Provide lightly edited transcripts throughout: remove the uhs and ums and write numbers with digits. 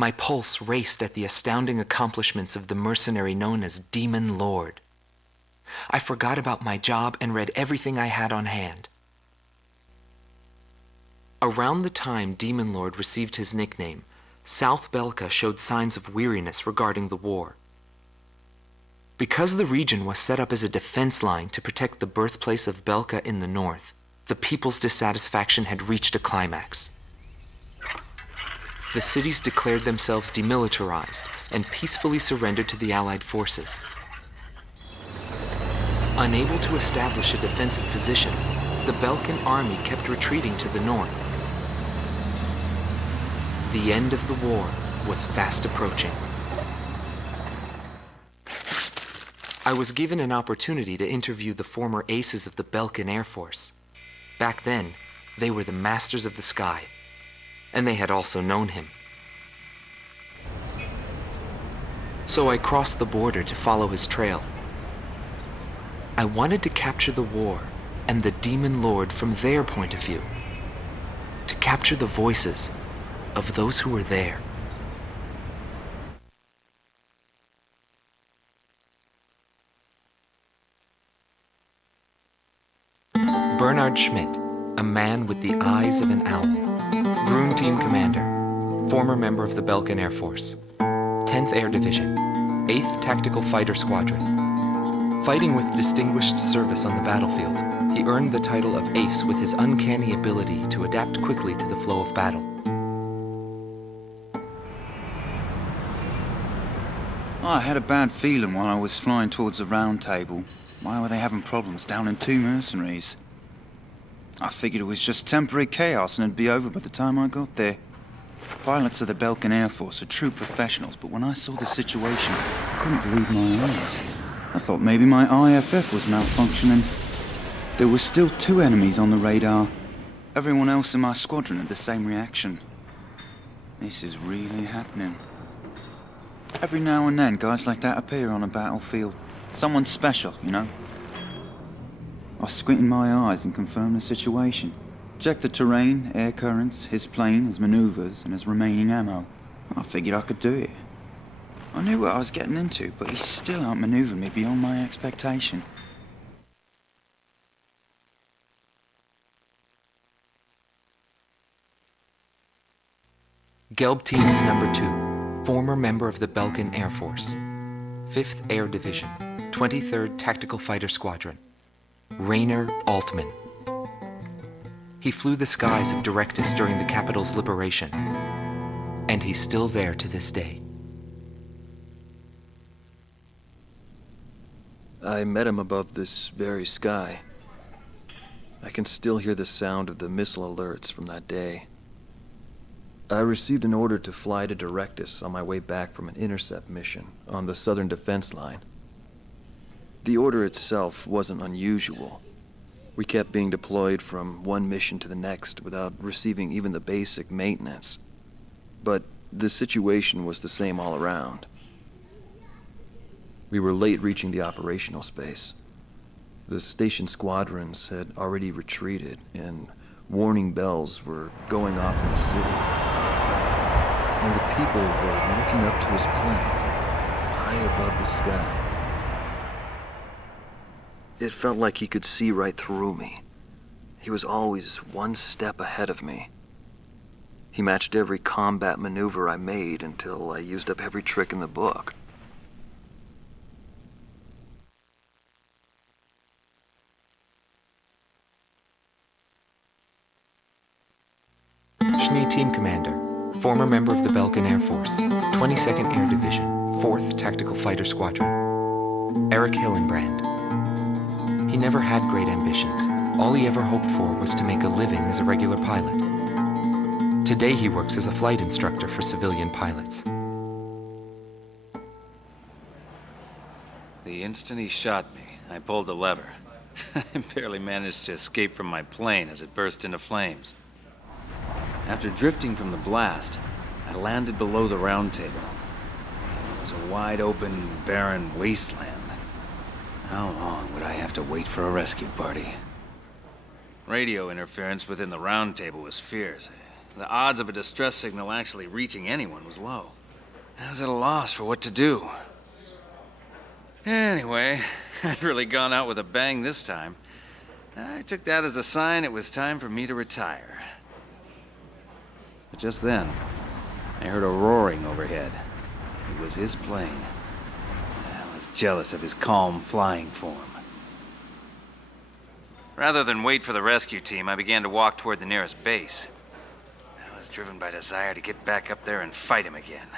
My pulse raced at the astounding accomplishments of the mercenary known as Demon Lord. I forgot about my job and read everything I had on hand. Around the time Demon Lord received his nickname, South Belka showed signs of weariness regarding the war. Because the region was set up as a defense line to protect the birthplace of Belka in the north, the people's dissatisfaction had reached a climax. The cities declared themselves demilitarized and peacefully surrendered to the Allied forces. Unable to establish a defensive position, the Belkan army kept retreating to the north. The end of the war was fast approaching. I was given an opportunity to interview the former aces of the Belkan Air Force. Back then, they were the masters of the sky, and they had also known him. So I crossed the border to follow his trail. I wanted to capture the war and the Demon Lord from their point of view, to capture the voices of those who were there. Bernard Schmidt, a man with the eyes of an owl. Groom Team Commander, former member of the Belkan Air Force. 10th Air Division, 8th Tactical Fighter Squadron. Fighting with distinguished service on the battlefield, he earned the title of Ace with his uncanny ability to adapt quickly to the flow of battle. I had a bad feeling while I was flying towards the round table. Why were they having problems down in 2 mercenaries? I figured it was just temporary chaos and it'd be over by the time I got there. Pilots of the Belkan Air Force are true professionals, but when I saw the situation, I couldn't believe my eyes. I thought maybe my IFF was malfunctioning. There were still 2 enemies on the radar. Everyone else in my squadron had the same reaction. This is really happening. Every now and then, guys like that appear on a battlefield. Someone special, you know? I squinted my eyes and confirmed the situation. Checked the terrain, air currents, his plane, his maneuvers, and his remaining ammo. I figured I could do it. I knew what I was getting into, but he still outmaneuvered me beyond my expectation. Gelb Teams Number 2, former member of the Belkan Air Force. 5th Air Division, 23rd Tactical Fighter Squadron. Rainer Altman. He flew the skies of Directus during the capital's liberation, and he's still there to this day. I met him above this very sky. I can still hear the sound of the missile alerts from that day. I received an order to fly to Directus on my way back from an intercept mission on the southern defense line. The order itself wasn't unusual. We kept being deployed from one mission to the next without receiving even the basic maintenance. But the situation was the same all around. We were late reaching the operational space. The station squadrons had already retreated, and warning bells were going off in the city. And the people were looking up to his plane, high above the sky. It felt like he could see right through me. He was always one step ahead of me. He matched every combat maneuver I made until I used up every trick in the book. Schnee Team Commander, former member of the Belkan Air Force, 22nd Air Division, 4th Tactical Fighter Squadron. Eric Hillenbrand. He never had great ambitions. All he ever hoped for was to make a living as a regular pilot. Today he works as a flight instructor for civilian pilots. The instant he shot me, I pulled the lever. I barely managed to escape from my plane as it burst into flames. After drifting from the blast, I landed below the round table. It was a wide open, barren wasteland. How long would I have to wait for a rescue party? Radio interference within the round table was fierce. The odds of a distress signal actually reaching anyone was low. I was at a loss for what to do. Anyway, I'd really gone out with a bang this time. I took that as a sign it was time for me to retire. But just then, I heard a roaring overhead. It was his plane. I was jealous of his calm flying form. Rather than wait for the rescue team, I began to walk toward the nearest base. I was driven by desire to get back up there and fight him again.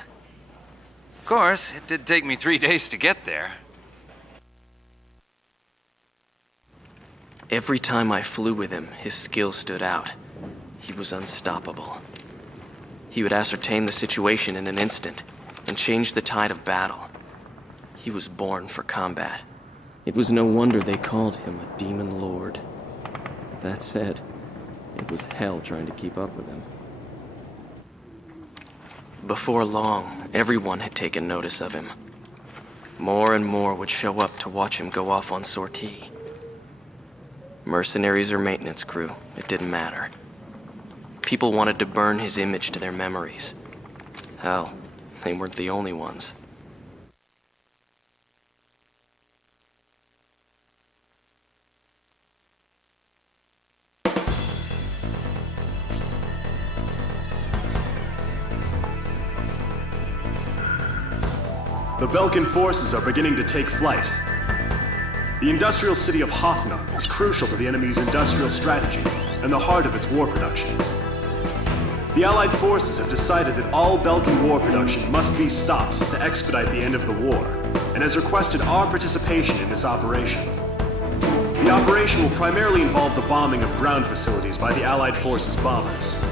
Of course, it did take me 3 days to get there. Every time I flew with him, his skill stood out. He was unstoppable. He would ascertain the situation in an instant and change the tide of battle. He was born for combat. It was no wonder they called him a demon lord. That said, it was hell trying to keep up with him. Before long, everyone had taken notice of him. More and more would show up to watch him go off on sortie. Mercenaries or maintenance crew, it didn't matter. People wanted to burn his image to their memories. Hell, they weren't the only ones. The Belkan forces are beginning to take flight. The industrial city of Hoffnung is crucial to the enemy's industrial strategy and the heart of its war productions. The Allied forces have decided that all Belkan war production must be stopped to expedite the end of the war, and has requested our participation in this operation. The operation will primarily involve the bombing of ground facilities by the Allied forces' bombers.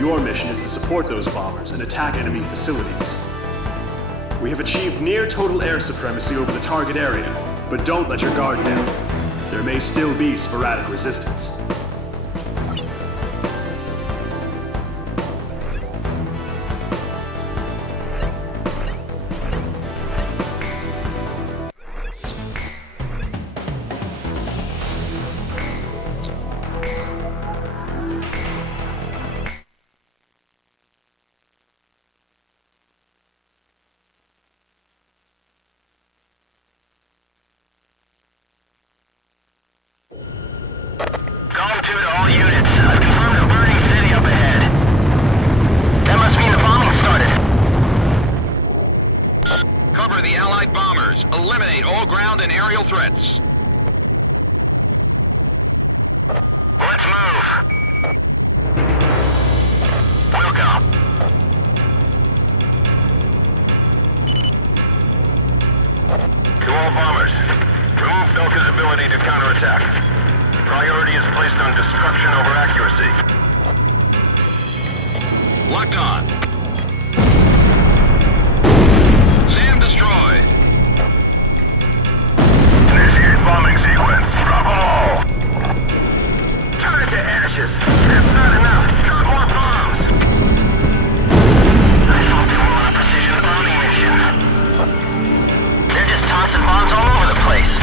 Your mission is to support those bombers and attack enemy facilities. We have achieved near total air supremacy over the target area, but don't let your guard down. There may still be sporadic resistance. All units, I've confirmed a burning city up ahead. That must mean the bombing started. Cover the Allied bombers. Eliminate all ground and aerial threats. Let's move. Welcome. To all bombers, remove Belka's ability to counterattack. Priority is placed on destruction over accuracy. Locked on. SAM destroyed. Initiate bombing sequence. Drop them all. Turn it to ashes. That's not enough. Drop more bombs. I thought they were on a precision bombing mission. They're just tossing bombs all over the place.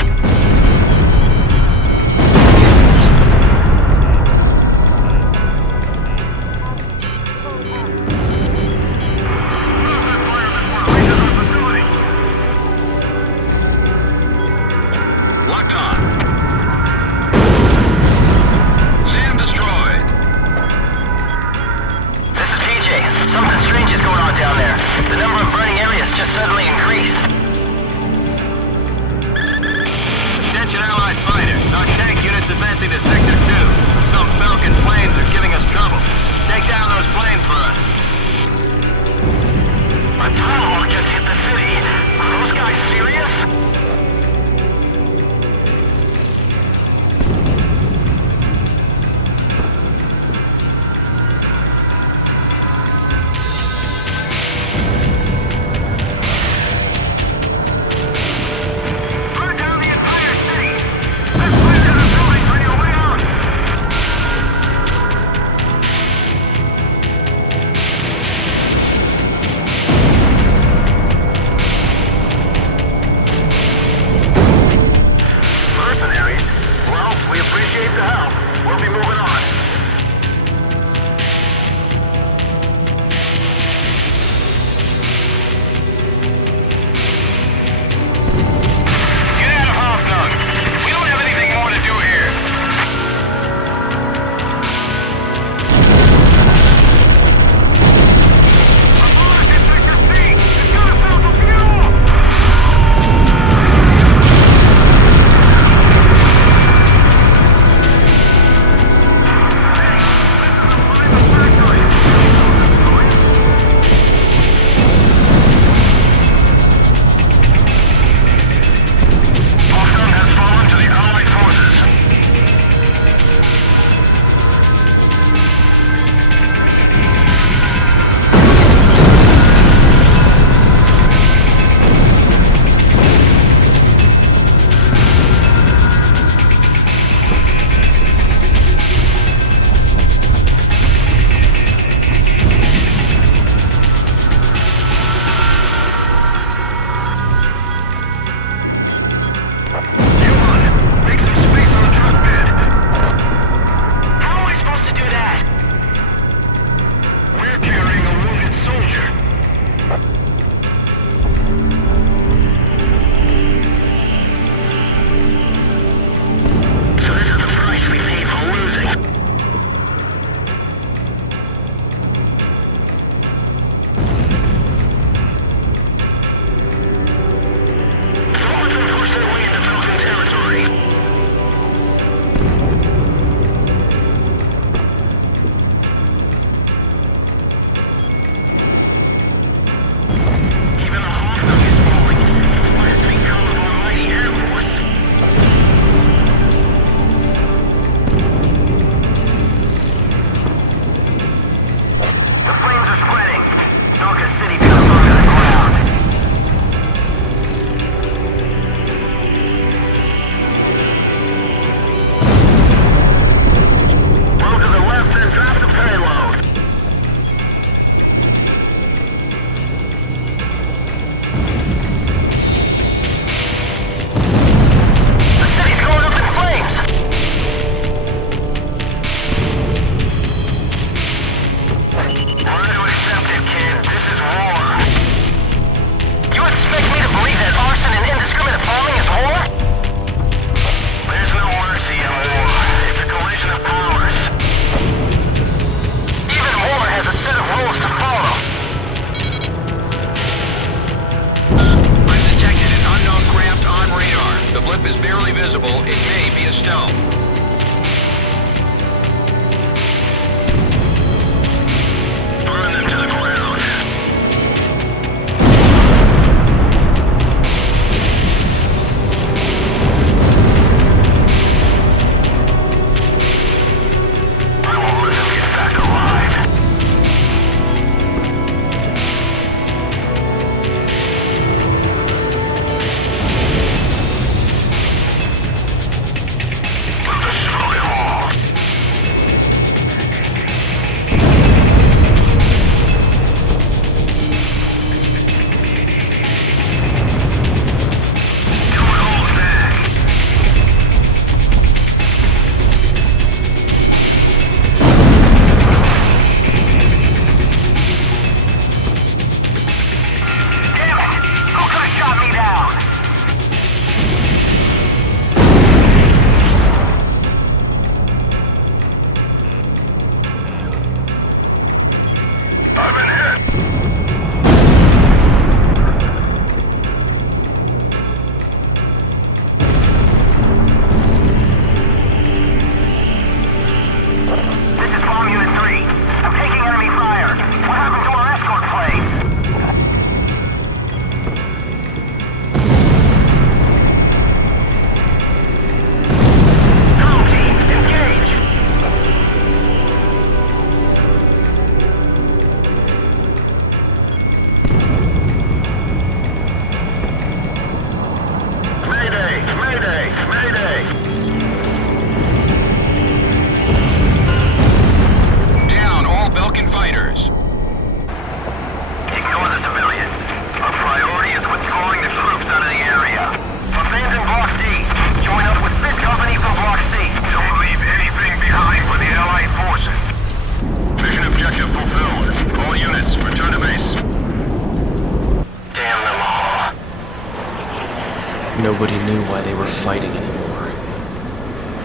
Nobody knew why they were fighting anymore.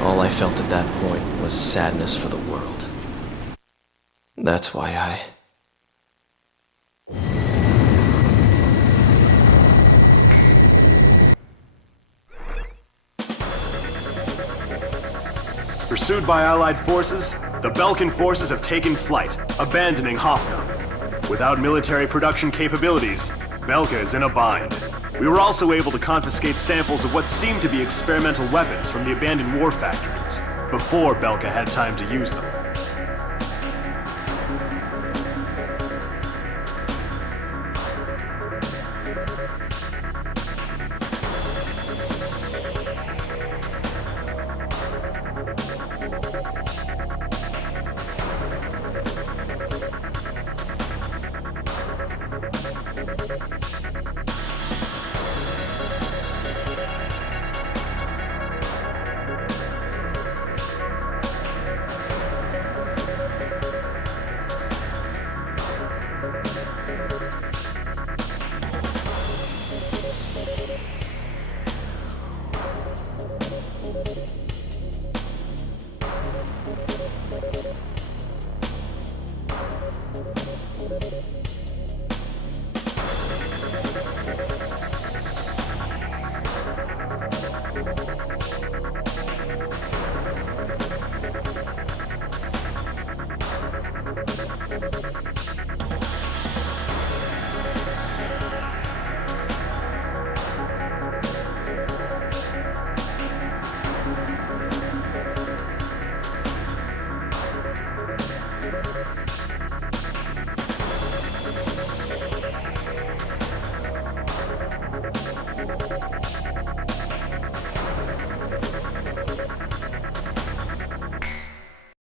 All I felt at that point was sadness for the world. That's why I... Pursued by Allied forces, the Belkan forces have taken flight, abandoning Hoffnung. Without military production capabilities, Belka is in a bind. We were also able to confiscate samples of what seemed to be experimental weapons from the abandoned war factories, before Belka had time to use them.